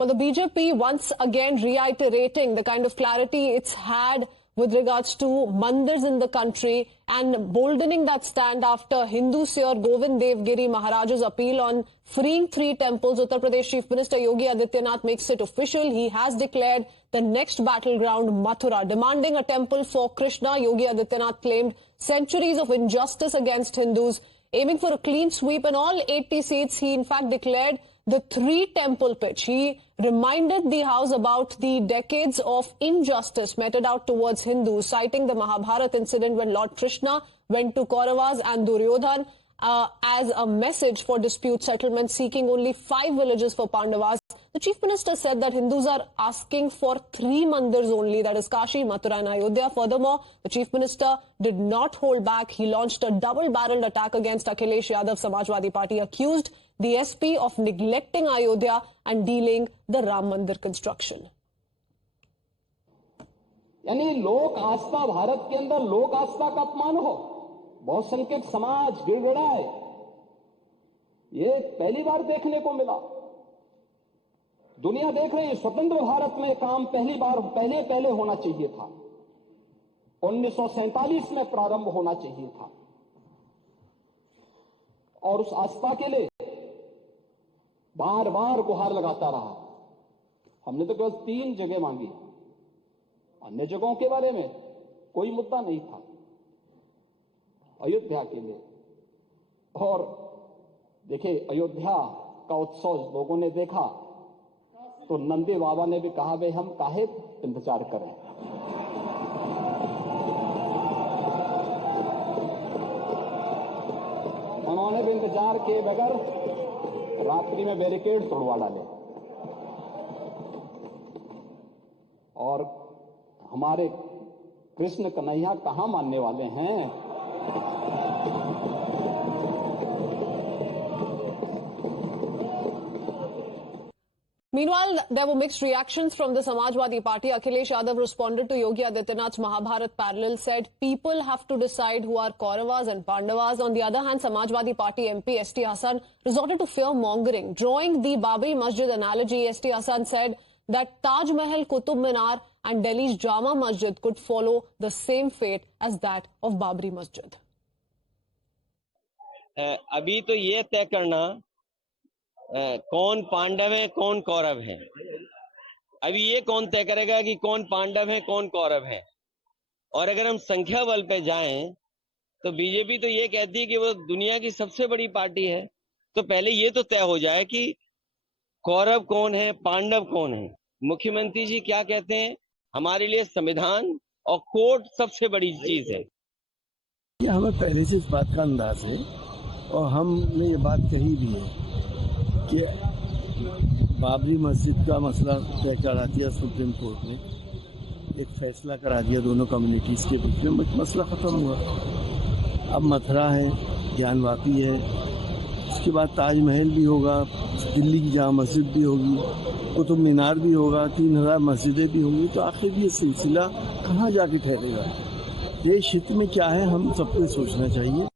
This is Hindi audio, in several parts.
Well, the BJP once again reiterating the kind of clarity it's had with regards to mandirs in the country and boldening that stand after Hindu seer Govind Dev Giri Maharaj's appeal on freeing 3 temples. Uttar Pradesh Chief Minister Yogi Adityanath makes it official. He has declared the next battleground Mathura, demanding a temple for Krishna. Yogi Adityanath claimed centuries of injustice against Hindus, aiming for a clean sweep in all 80 seats. He in fact declared the 3-temple pitch. He reminded the House about the decades of injustice meted out towards Hindus, citing the Mahabharata incident when Lord Krishna went to Kauravas and Duryodhan as a message for dispute settlement, seeking only 5 villages for Pandavas. The Chief Minister said that Hindus are asking for 3 mandirs only, that is Kashi, Mathura and Ayodhya. Furthermore, the Chief Minister did not hold back. He launched a double-barreled attack against Akhilesh Yadav, Samajwadi Party, accused the SP of neglecting Ayodhya and delaying the Ram Mandir construction. यानी लोक आस्था, भारत के अंदर लोक आस्था का अपमान हो, बहुसंख्यक समाज गिड़गिड़ाए, ये पहली बार देखने को मिला। दुनिया देख रही है, स्वतंत्र भारत में काम पहले होना चाहिए था, 1947 में प्रारंभ होना चाहिए था। और उस आस्था के लिए बार बार गुहार लगाता रहा। हमने तो केवल 3 जगह मांगी, अन्य जगहों के बारे में कोई मुद्दा नहीं था। अयोध्या के लिए, और देखिए अयोध्या का उत्सव लोगों ने देखा तो नंदी बाबा ने भी कहा, भाई हम काहे इंतजार करें। उन्होंने भी इंतजार किए बगैर रात्रि में बैरिकेड तोड़वा डाले। और हमारे कृष्ण कन्हैया कहां मानने वाले हैं? Meanwhile, there were mixed reactions from the Samajwadi Party. Akhilesh Yadav responded to Yogi Adityanath's Mahabharat parallel, said people have to decide who are Kauravas and Pandavas. On the other hand, Samajwadi Party MP S.T. Hasan resorted to fear-mongering. Drawing the Babri Masjid analogy, S.T. Hasan said that Taj Mahal, Qutub Minar and Delhi's Jama Masjid could follow the same fate as that of Babri Masjid. अभी तो ये तय करना कौन पांडव है कौन कौरव है, अभी ये कौन तय करेगा कि कौन पांडव है कौन कौरव है। और अगर हम संख्या बल पे जाएं तो बीजेपी तो ये कहती है कि वो दुनिया की सबसे बड़ी पार्टी है, तो पहले ये तो तय हो जाए कि कौरव कौन है पांडव कौन है। मुख्यमंत्री जी क्या कहते हैं, हमारे लिए संविधान और कोर्ट सबसे बड़ी चीज है। हमें पहले से इस बात का अंदाज है और हमने ये बात कही भी है कि बाबरी मस्जिद का मसला तय करा दिया सुप्रीम कोर्ट ने, एक फैसला करा दिया दोनों कम्युनिटीज़ के बीच में, मसला ख़त्म हुआ। अब मथुरा है, ज्ञानवापी है, इसके बाद ताजमहल भी होगा, दिल्ली की जामा मस्जिद भी होगी, कुतुब मीनार भी होगा, 3000 मस्जिदें भी होंगी। तो आखिर ये सिलसिला कहाँ जाके ठहरेगा? देश हित में क्या है, हम सबको सोचना चाहिए।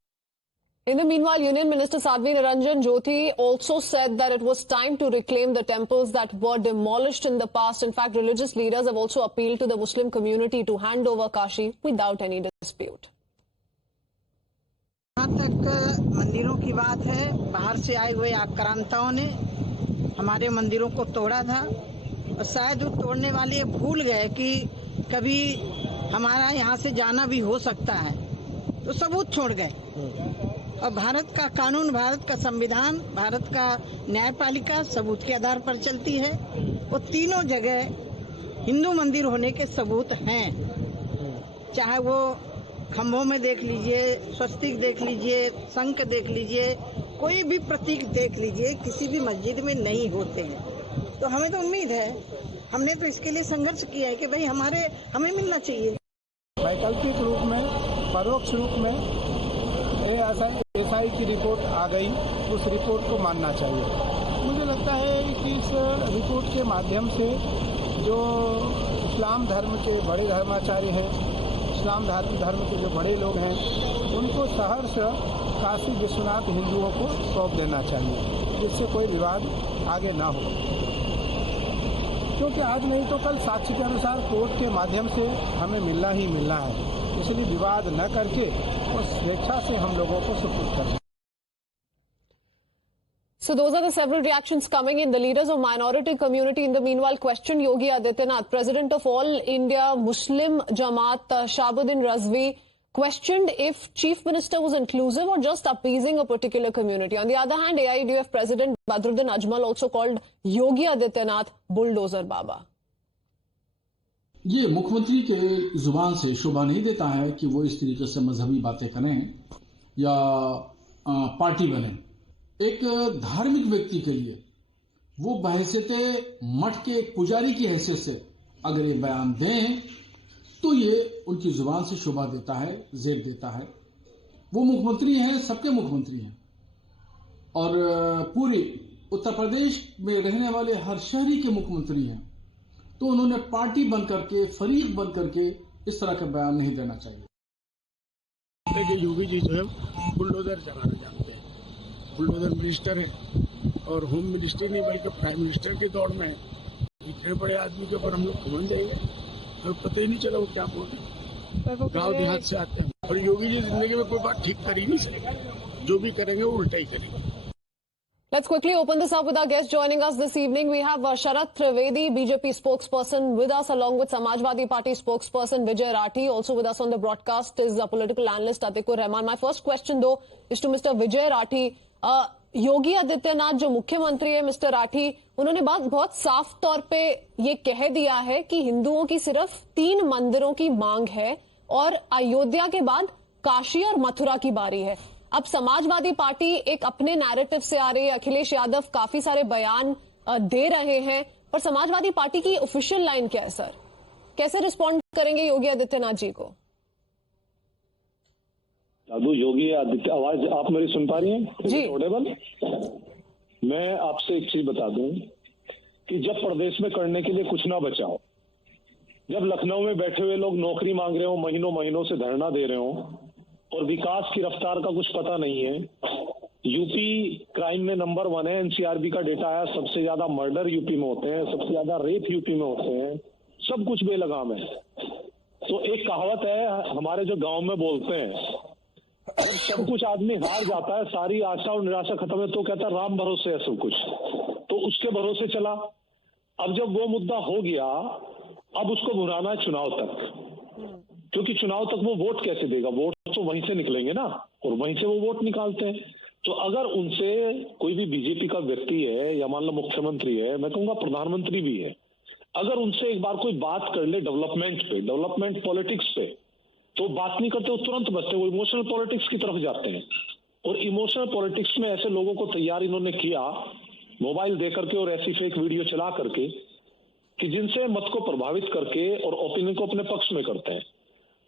In the meanwhile, Union Minister Sadhvi Niranjan Jyoti also said that it was time to reclaim the temples that were demolished in the past. In fact, religious leaders have also appealed to the Muslim community to hand over Kashi without any dispute. जहाँ तक मंदिरों की बात है, बाहर से आए हुए आक्रांताओं ने हमारे मंदिरों को तोड़ा था और शायद वो तोड़ने वाले भूल गए कि कभी हमारा यहाँ से जाना भी हो सकता है, तो सबूत छोड़ गए। और भारत का कानून, भारत का संविधान, भारत का न्यायपालिका सबूत के आधार पर चलती है। वो तीनों जगह हिंदू मंदिर होने के सबूत हैं, चाहे वो खम्भों में देख लीजिए, स्वस्तिक देख लीजिए, शंख देख लीजिए, कोई भी प्रतीक देख लीजिए, किसी भी मस्जिद में नहीं होते हैं। तो हमें तो उम्मीद है, हमने तो इसके लिए संघर्ष किया है कि भाई हमें मिलना चाहिए। वैकल्पिक रूप में, परोक्ष रूप में एएसआई की रिपोर्ट आ गई, उस रिपोर्ट को मानना चाहिए। मुझे लगता है कि इस रिपोर्ट के माध्यम से जो इस्लाम धर्म के बड़े धर्माचार्य हैं, इस्लाम धर्म के जो बड़े लोग हैं, उनको सहर्ष काशी विश्वनाथ हिंदुओं को सौंप देना चाहिए, जिससे कोई विवाद आगे ना हो। क्योंकि आज नहीं तो कल साक्ष्य के अनुसार कोर्ट के माध्यम से हमें मिलना ही मिलना है। इसलिए विवाद न करके और स्वेच्छा से हम लोगों को सुपुर्द करें। So those are the several reactions coming in. The leaders of minority community in the meanwhile questioned Yogi Adityanath. President of All India Muslim Jamaat Shahabuddin Razvi questioned if Chief Minister was inclusive or just appeasing a particular community. On the other hand, AIDF President Badruddin Ajmal also called Yogi Adityanath bulldozer Baba. ये मुख्यमंत्री के जुबान से शोभा नहीं देता है कि वो इस तरीके से मजहबी बातें करें या पार्टी बने। एक धार्मिक व्यक्ति के लिए वो बहैसियत मठ के एक पुजारी की हैसियत से अगर ये बयान दें तो ये उनकी जुबान से शोभा देता है, जेब देता है। वो मुख्यमंत्री हैं, सबके मुख्यमंत्री हैं और पूरी उत्तर प्रदेश में रहने वाले हर शहरी के मुख्यमंत्री हैं। तो उन्होंने पार्टी बन करके, फरीक बन करके इस तरह का बयान नहीं देना चाहिए। देखिए, योगी जी जो है बुलडोजर चलाना जानते हैं, बुलडोजर मिनिस्टर है और होम मिनिस्ट्री नहीं बल्कि प्राइम मिनिस्टर के दौर में है। इतने बड़े आदमी के ऊपर हम लोग घुमन जाएंगे तो पता ही नहीं चला वो क्या बोले। गांव देहात से आते हैं और योगी जी जिंदगी में कोई बात ठीक कर ही नहीं सकेंगे, जो भी करेंगे वो उल्टा ही करेंगे। Let's quickly open this up with our guest joining us this evening. We have Sharath Trivedi, BJP spokesperson, with us, along with Samajwadi Party spokesperson Vijay Rathi. Also with us on the broadcast is a political analyst Atikur Rahman. My first question, though, is to Mr. Vijay Rathi. Yogi Adityanath जो मुख्यमंत्री है, मिस्टर राठी, उन्होंने बहुत साफ तौर पे ये कह दिया है कि हिंदुओं की सिर्फ 3 मंदिरों की मांग है और अयोध्या के बाद काशी और मथुरा की बारी है। अब समाजवादी पार्टी एक अपने नैरेटिव से आ रही है, अखिलेश यादव काफी सारे बयान दे रहे हैं, पर समाजवादी पार्टी की ऑफिशियल लाइन क्या है सर? कैसे रिस्पॉन्ड करेंगे योगी आदित्यनाथ जी को? योगी आदित्य, आवाज आप मेरी सुन पा रही हैं? जी। ऑडिबल? मैं आपसे एक चीज बता दूं कि जब प्रदेश में करने के लिए कुछ ना बचा हो, जब लखनऊ में बैठे हुए लोग नौकरी मांग रहे हो, महीनों महीनों से धरना दे रहे हो और विकास की रफ्तार का कुछ पता नहीं है, यूपी क्राइम में नंबर 1 है, एनसीआरबी का डेटा आया, सबसे ज्यादा मर्डर यूपी में होते हैं, सबसे ज्यादा रेप यूपी में होते हैं, सब कुछ बेलगाम है। तो एक कहावत है हमारे जो गांव में बोलते हैं, जब सब कुछ आदमी हार जाता है, सारी आशा और निराशा खत्म है, तो कहता है राम भरोसे है सब कुछ, तो उसके भरोसे चला। अब जब वो मुद्दा हो गया, अब उसको भुनाना है चुनाव तक, क्योंकि चुनाव तक वो वोट कैसे देगा? वोट तो वहीं से निकलेंगे ना, और वहीं से वो वोट निकालते हैं। तो अगर उनसे कोई भी बीजेपी का व्यक्ति है या मान लो मुख्यमंत्री है, मैं कहूंगा प्रधानमंत्री भी है, अगर उनसे एक बार कोई बात कर ले डेवलपमेंट पे, डेवलपमेंट पॉलिटिक्स पे, तो बात नहीं करते, वो तुरंत बचते, वो इमोशनल पॉलिटिक्स की तरफ जाते हैं। और इमोशनल पॉलिटिक्स में ऐसे लोगों को तैयार इन्होंने किया, मोबाइल दे करके और ऐसी फेक वीडियो चला करके, कि जिनसे मत को प्रभावित करके और ओपिनियन को अपने पक्ष में करते हैं।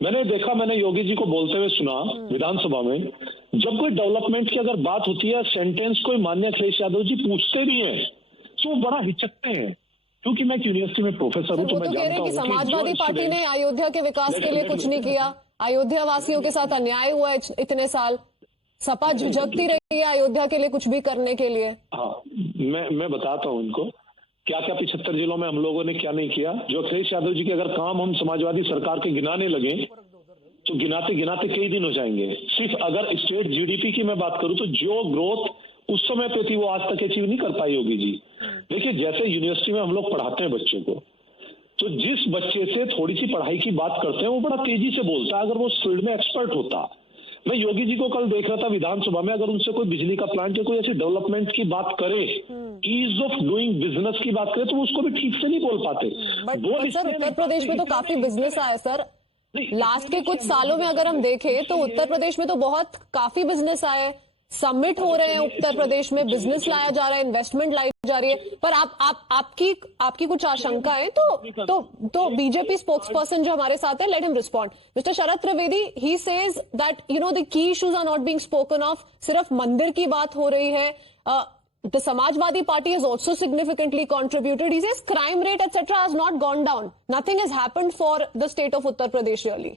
मैंने योगी जी को बोलते हुए सुना विधानसभा में, जब कोई डेवलपमेंट की अगर बात होती है, सेंटेंस कोई माननीय अखिलेश यादव जी पूछते भी हैं तो वो बड़ा हिचकते हैं, क्योंकि मैं यूनिवर्सिटी में प्रोफेसर हूं, तो मैं जानता हूं कि समाजवादी पार्टी ने अयोध्या के विकास के लिए कुछ नहीं किया, अयोध्या वासियों के साथ अन्याय हुआ है इतने साल, सपा झुझकती रही है अयोध्या के लिए कुछ भी करने के लिए। हाँ, मैं बताता हूँ इनको क्या क्या 75 जिलों में हम लोगों ने क्या नहीं किया। जो अखिलेश यादव जी के अगर काम हम समाजवादी सरकार के गिनाने लगे तो गिनाते गिनाते कई दिन हो जाएंगे। सिर्फ अगर स्टेट जीडीपी की मैं बात करूं तो जो ग्रोथ उस समय पे थी वो आज तक अचीव नहीं कर पाई योगी जी। देखिए, जैसे यूनिवर्सिटी में हम लोग पढ़ाते हैं बच्चों को, तो जिस बच्चे से थोड़ी सी पढ़ाई की बात करते हैं वो बड़ा तेजी से बोलता है, अगर वो उस फील्ड में एक्सपर्ट होता। मैं योगी जी को कल देख रहा था विधानसभा में, अगर उनसे कोई बिजली का प्लांट या कोई ऐसी डेवलपमेंट की बात करे, ईज ऑफ डूइंग बिजनेस की बात करे, तो वो उसको भी ठीक से नहीं बोल पाते। बट सर, उत्तर प्रदेश में तो काफी बिजनेस आया सर, लास्ट के कुछ सालों में अगर हम देखें तो उत्तर प्रदेश में तो बहुत काफी बिजनेस आए, समिट हो रहे हैं उत्तर प्रदेश में, बिजनेस लाया जा रहा है, इन्वेस्टमेंट लाई जा रही है। पर आपकी कुछ आशंका है तो बीजेपी स्पोक्सपर्सन जो हमारे साथ है, let him respond. Mister Sharad Trivedi, he says that the key issues are not being spoken of, सिर्फ मंदिर की बात हो रही है। The Samajwadi Party has also significantly contributed. He says crime rate etc. has not gone down. Nothing has happened for the state of Uttar Pradesh really.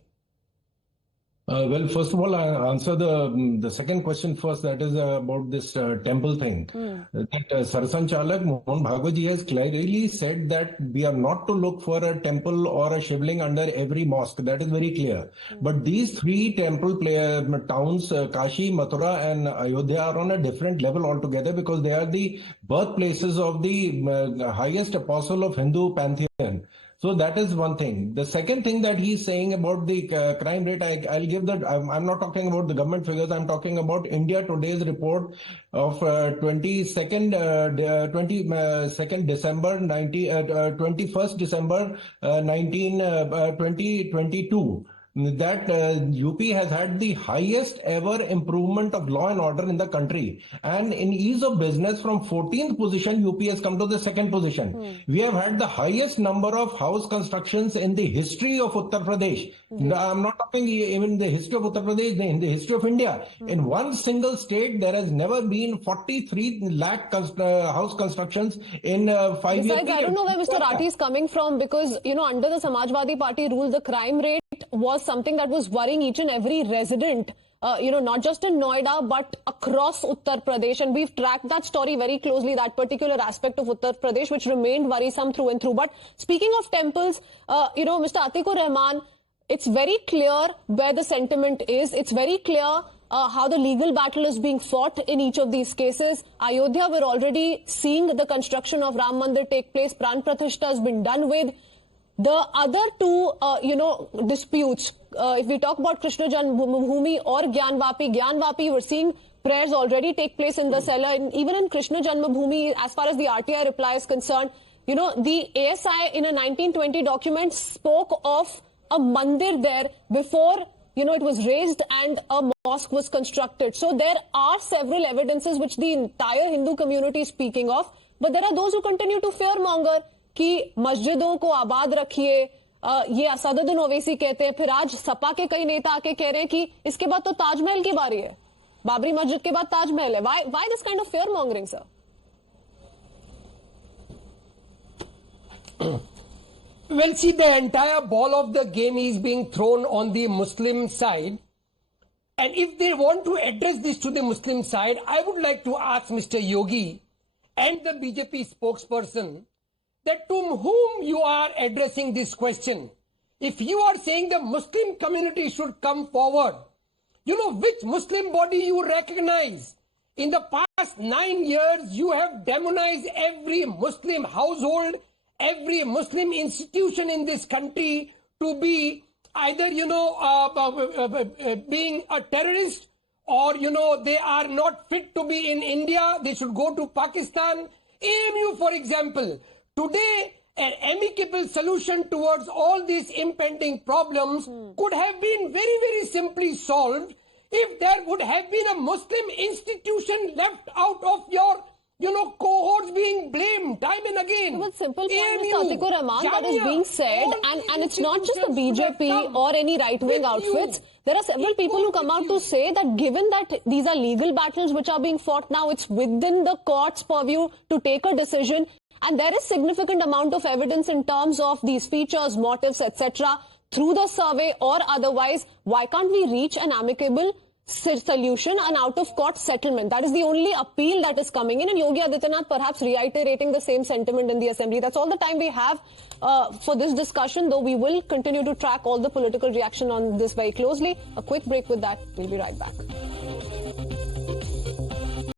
Well, first of all, I answer the second question first. That is about this temple thing. That Sarsan Chalak Mohan Bhagwat ji has clearly said that we are not to look for a temple or a shivling under every mosque. That is very clear. But these three temple towns, Kashi, Mathura, and Ayodhya, are on a different level altogether because they are the birthplaces of the highest apostle of Hindu pantheon. So that is one thing. The second thing that he's saying about the crime rate, I'll give that. I'm not talking about the government figures. I'm talking about India Today's report of 21st December 2022. That UP has had the highest ever improvement of law and order in the country, and in ease of business from 14th position UP has come to the second position. We have had the highest number of house constructions in the history of Uttar Pradesh. I'm not talking even the history of Uttar Pradesh, in the history of India. In one single state there has never been 43 lakh house constructions in 5 years. Besides, I don't know where Mr. Rathi is coming from, because under the Samajwadi Party rule, the crime rate was something that was worrying each and every resident, not just in Noida, but across Uttar Pradesh. And we've tracked that story very closely, that particular aspect of Uttar Pradesh, which remained worrisome through and through. But speaking of temples, Mr. Atikur Rahman, it's very clear where the sentiment is. It's very clear how the legal battle is being fought in each of these cases. Ayodhya, we're already seeing the construction of Ram Mandir take place. Pran Pratishtha has been done with. The other two, disputes, if we talk about Krishna Janmabhoomi or Gyanvapi, we're seeing prayers already take place in the cellar. And even in Krishna Janmabhoomi, as far as the RTI reply is concerned, the ASI in a 1920 document spoke of a mandir there before, it was raised and a mosque was constructed. So there are several evidences which the entire Hindu community is speaking of. But there are those who continue to fearmonger कि मस्जिदों को आबाद रखिए, ये असदुद्दीन ओवैसी कहते हैं. फिर आज सपा के कई नेता आके कह रहे हैं कि इसके बाद तो ताजमहल की बारी है, बाबरी मस्जिद के बाद ताजमहल है. Why this kind of fear mongering, sir? Well, see, the entire ball of the game is being thrown on the Muslim side, and if they want to address this to the Muslim side, I would like to ask Mr. Yogi and the BJP spokesperson that to whom you are addressing this question. If you are saying the Muslim community should come forward, which Muslim body you recognize? In the past 9 years, you have demonized every Muslim household, every Muslim institution in this country to be either, being a terrorist, or, they are not fit to be in India, they should go to Pakistan. AMU, for example, today, an amicable solution towards all these impending problems could have been very, very simply solved if there would have been a Muslim institution left out of your, cohorts being blamed time and again. With simple point, Mr. Atikur Rahman, that is being said, and it's not just the BJP or any right-wing outfits. There are several people who come out to say that given that these are legal battles which are being fought now, it's within the court's purview to take a decision. And there is significant amount of evidence in terms of these features, motives, etc. through the survey or otherwise. Why can't we reach an amicable solution, an out-of-court settlement? That is the only appeal that is coming in. And Yogi Adityanath perhaps reiterating the same sentiment in the assembly. That's all the time we have for this discussion, though we will continue to track all the political reaction on this very closely. A quick break with that. We'll be right back.